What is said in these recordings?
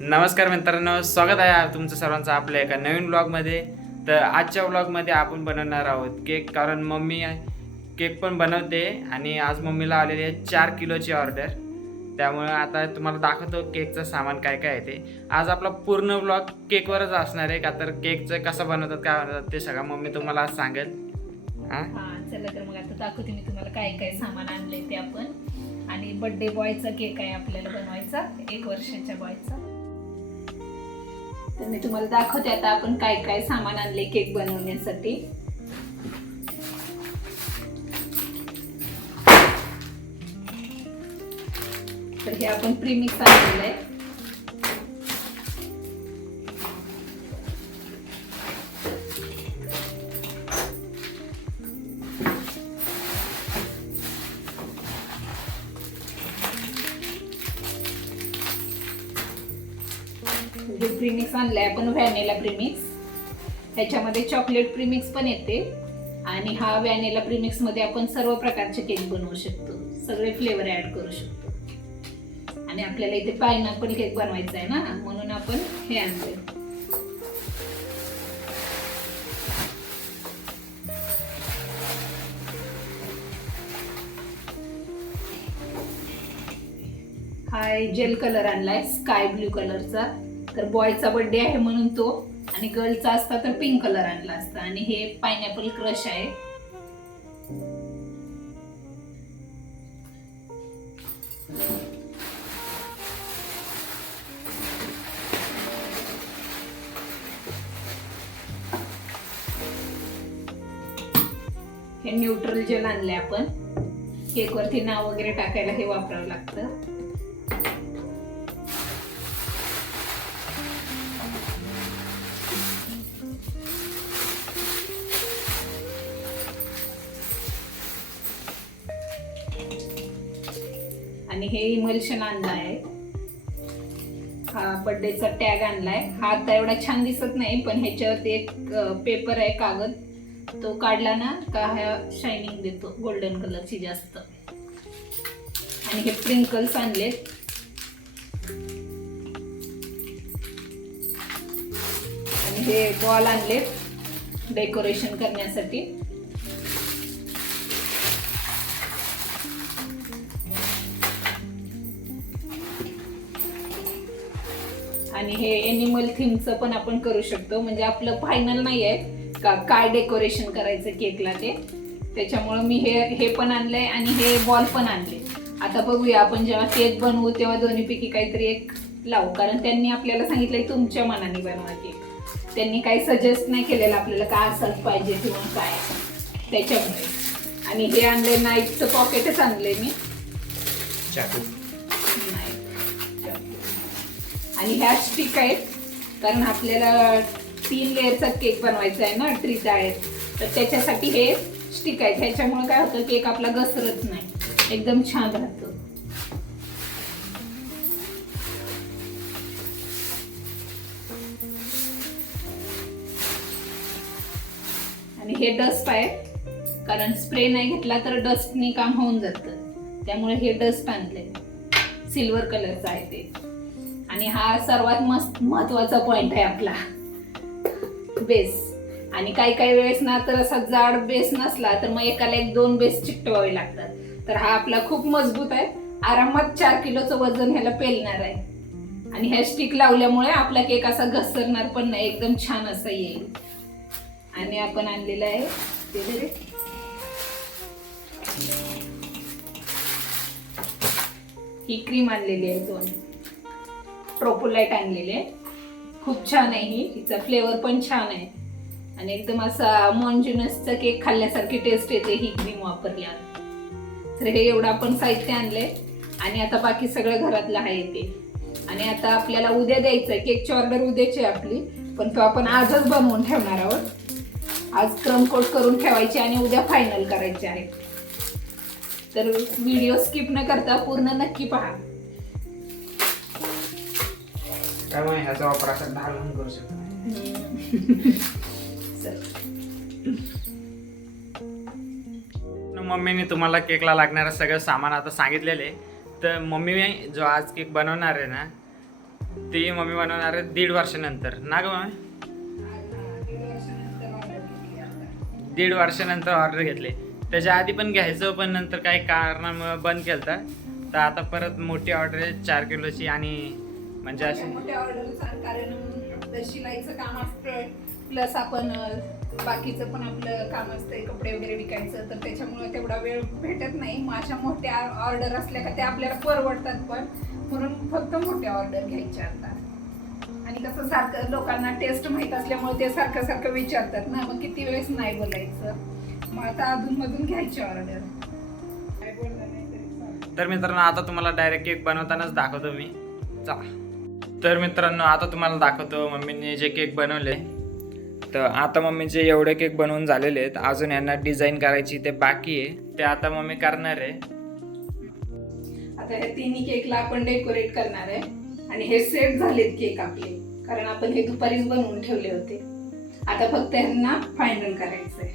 नमस्कार मित्रांनो, स्वागत आहे तुमचं सर्वांचं आपल्या एका नवीन ब्लॉगमध्ये. तर आजच्या ब्लॉगमध्ये आपण बनवणार आहोत केक, कारण मम्मी केक पण बनवते आणि आज मम्मीला आलेली आहे 4 किलोची ऑर्डर. त्यामुळे आता तुम्हाला दाखवतो केकचं सामान काय काय आहे ते. आज आपला पूर्ण ब्लॉग केकवरच असणार आहे, का तर केकचं कसं बनवतात काय बनवतात ते सगळं मम्मी तुम्हाला आज सांगेल. चला तर मग आता दाखवते मी तुम्हाला काय काय सामान आणलंय ते आपण. आणि बर्थडे बॉयचा केक आहे आपल्याला बनवायचा, 1 वर्षाच्या बॉयचा. तर मी तुम्हाला दाखवते आता आपण काय काय सामान आणले केक बनवण्यासाठी. तर हे आपण प्रीमिक्स आणलेलं आहे. हे प्रीमिक्स आणलंय आपण, व्हॅनिला प्रीमिक्स. ह्याच्यामध्ये चॉकलेट प्रीमिक्स पण येते आणि हा व्हॅनिला प्रीमिक्स मध्ये आपण सर्व प्रकारचे केक बनवू शकतो, सगळे फ्लेवर ऍड करू शकतो. आणि आपल्याला इथे पायनॅपल केक बनवायचा आहे ना, म्हणून आपण हे आणलंय. हा जेल कलर आणलाय स्काय ब्ल्यू कलरचा. तर बॉयचा बर्थडे आहे म्हणून तो, आणि गर्लचा असता तर पिंक कलर आणला असता. आणि हे पायनॅपल क्रश आहे. हे न्यूट्रल जेल आणलंय आपण. केक वरती नाव वगैरे टाकायला हे वापरावं लागतं. आणि हे इमल्शन आणलं आहे. हा बर्थडेचा टॅग आणलाय. हा आता एवढा छान दिसत नाही, पण ह्याच्यावरती एक पेपर आहे, कागद, तो काढला ना का ह्या शायनिंग देतो गोल्डन कलरची जास्त. आणि हे स्प्रिंकल्स आणलेत. आणि हे बॉल आणलेत डेकोरेशन करण्यासाठी. आणि हे एनिमल थीमचं पण आपण करू शकतो, म्हणजे आपलं फायनल नाही आहे का काय डेकोरेशन करायचं केकला ते. त्याच्यामुळे मी हे पण आणलंय आणि हे बॉल पण आणले. आता बघूया आपण जेव्हा केक बनवू तेव्हा दोन्हीपैकी काहीतरी एक लावू, कारण त्यांनी आपल्याला सांगितलंय तुमच्या मनाने बनवा केक. त्यांनी काही सजेस्ट नाही केलेलं आपल्याला काय असंच पाहिजे किंवा काय, त्याच्यामुळे. आणि हे आणलंय नाईफचं पॉकेटच आणलंय मी. आणि ह्या स्टिक आहेत, कारण आपल्याला 3 लेअरचा केक बनवायचा आहे ना, ट्री आहेत. तर त्याच्यासाठी हे स्टिक आहेत. ह्याच्यामुळे काय होतं, केक आपला घसरत नाही, एकदम छान राहतो. आणि हे डस्ट आहे, कारण स्प्रे नाही घेतला तर डस्टनी काम होऊन जातं, त्यामुळे हे डस्ट आणले. सिल्वर कलरचा आहे ते. आणि हा सर्वात महत्वाचा पॉइंट आहे आपला, बेस. आणि काही वेळेस ना तर असा जाड बेस नसला तर मग एकाला 1-2 बेस चिकटवावे लागतात. तर हा आपला खूप मजबूत आहे, आरामात 4 किलोचं वजन ह्याला पेलणार आहे. आणि ह्या स्टिक लावल्यामुळे आपला केक असा घसरणार पण नाही, एकदम छान असा येईल. आणि आपण आणलेलं आहे ते ही क्रीम आणलेली आहे, 2 ट्रोपोलाइट आणलेले. खूप छान आहे ही, हिचा फ्लेवर पण छान आहे आणि एकदम असा मॉन्जिनसचा केक खाल्ल्यासारखी टेस्ट येते ही क्रीम वापरल्यावर. तर हे एवढं आपण साहित्य आणलंय. आणि आता बाकी सगळं घरातलं आहे ते. आणि आता आपल्याला उद्या द्यायचंय, केकची ऑर्डर उद्याची आपली, पण तो आपण आजच बनवून ठेवणार आहोत. आज क्रम कोट करून ठेवायचे आणि उद्या फायनल करायचे आहे. तर व्हिडिओ स्किप न करता पूर्ण नक्की पहा. त्यामुळे ह्याचा वापर असा ढाल म्हणून करू शकतो. मम्मीने तुम्हाला केकला लागणारं सगळं सामान आता सांगितलेलं आहे. तर मम्मी जो आज केक बनवणार आहे ना, ती मम्मी बनवणार आहे 1.5 वर्षानंतर ना ग मम्मी? 1.5 वर्षानंतर ऑर्डर घेतले. त्याच्या आधी पण घ्यायचं, पण नंतर काही कारणामुळे बंद केलं. तर आता परत मोठी ऑर्डर आहे 4 किलोची. आणि म्हणजे अशी मोठ्या ऑर्डर, कारण शिलाईचं काम असतं, प्लस आपण बाकीचं पण आपलं काम असतंय, कपडे वगैरे विकायचं, तर त्याच्यामुळे तेवढा वेळ भेटत नाही. मग अशा मोठ्या ऑर्डर असल्या का त्या आपल्याला परवडतात पण, म्हणून फक्त मोठ्या ऑर्डर घ्यायच्या आता. आणि कसं सारखं लोकांना टेस्ट माहीत असल्यामुळे ते सारखं सारखं विचारतात ना, मग किती वेळेस नाही बोलायचं. मग आता अधूनमधून घ्यायची ऑर्डर. तर मित्रांनो, आता तुम्हाला डायरेक्ट केक बनवतानाच दाखवतो मी. चला. तर मित्रांनो, आता तुम्हाला दाखवतो मम्मीने जे केक बनवले. तर आता मम्मीचे एवढे केक बनवून झालेले आहेत. अजून यांना डिझाईन करायची ते बाकी आहे, ते आता मम्मी करणार आहे. आता ह्या तिन्ही केकला आपण डेकोरेट करणार आहे. आणि हे सेट झालेत केक आपले, कारण आपण हे दुपारीच बनवून ठेवले होते. आता फक्त ह्यांना फायनल करायचंय.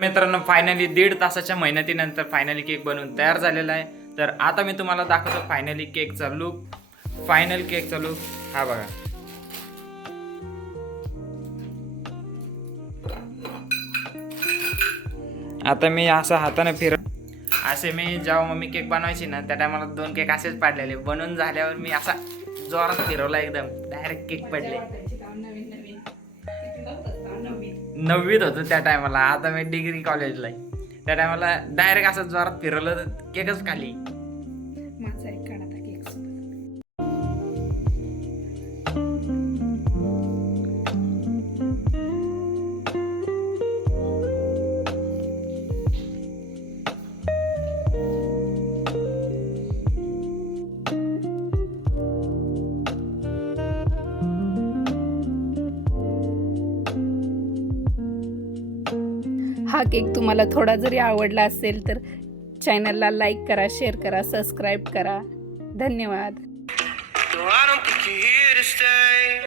मित्रांनो, फायनली 1.5 तासाच्या मेहनतीनंतर फायनली केक बनवून तयार झालेला आहे. तर आता मी तुम्हाला दाखवतो फायनली केकचा लुक. फायनल केकचा लुक हा बघा. आता मी असं हाताने असे मी जेव्हा मम्मी केक बनवायची ना, त्या टायमाला 2 केक असेच पाडलेले. बनवून झाल्यावर मी असा जोरात फिरवला, एकदम डायरेक्ट केक पडले. 9वीत होतो त्या टायमाला. आता मी डिग्री कॉलेजला आहे. त्या टायमाला डायरेक्ट असं जोरात फिरवलं तर केकच खाली. माझा एक काढा केक. हा केक तुम्हाला थोडा जरी आवडला असेल तर चॅनलला लाईक करा, शेअर करा, सबस्क्राईब करा. धन्यवाद.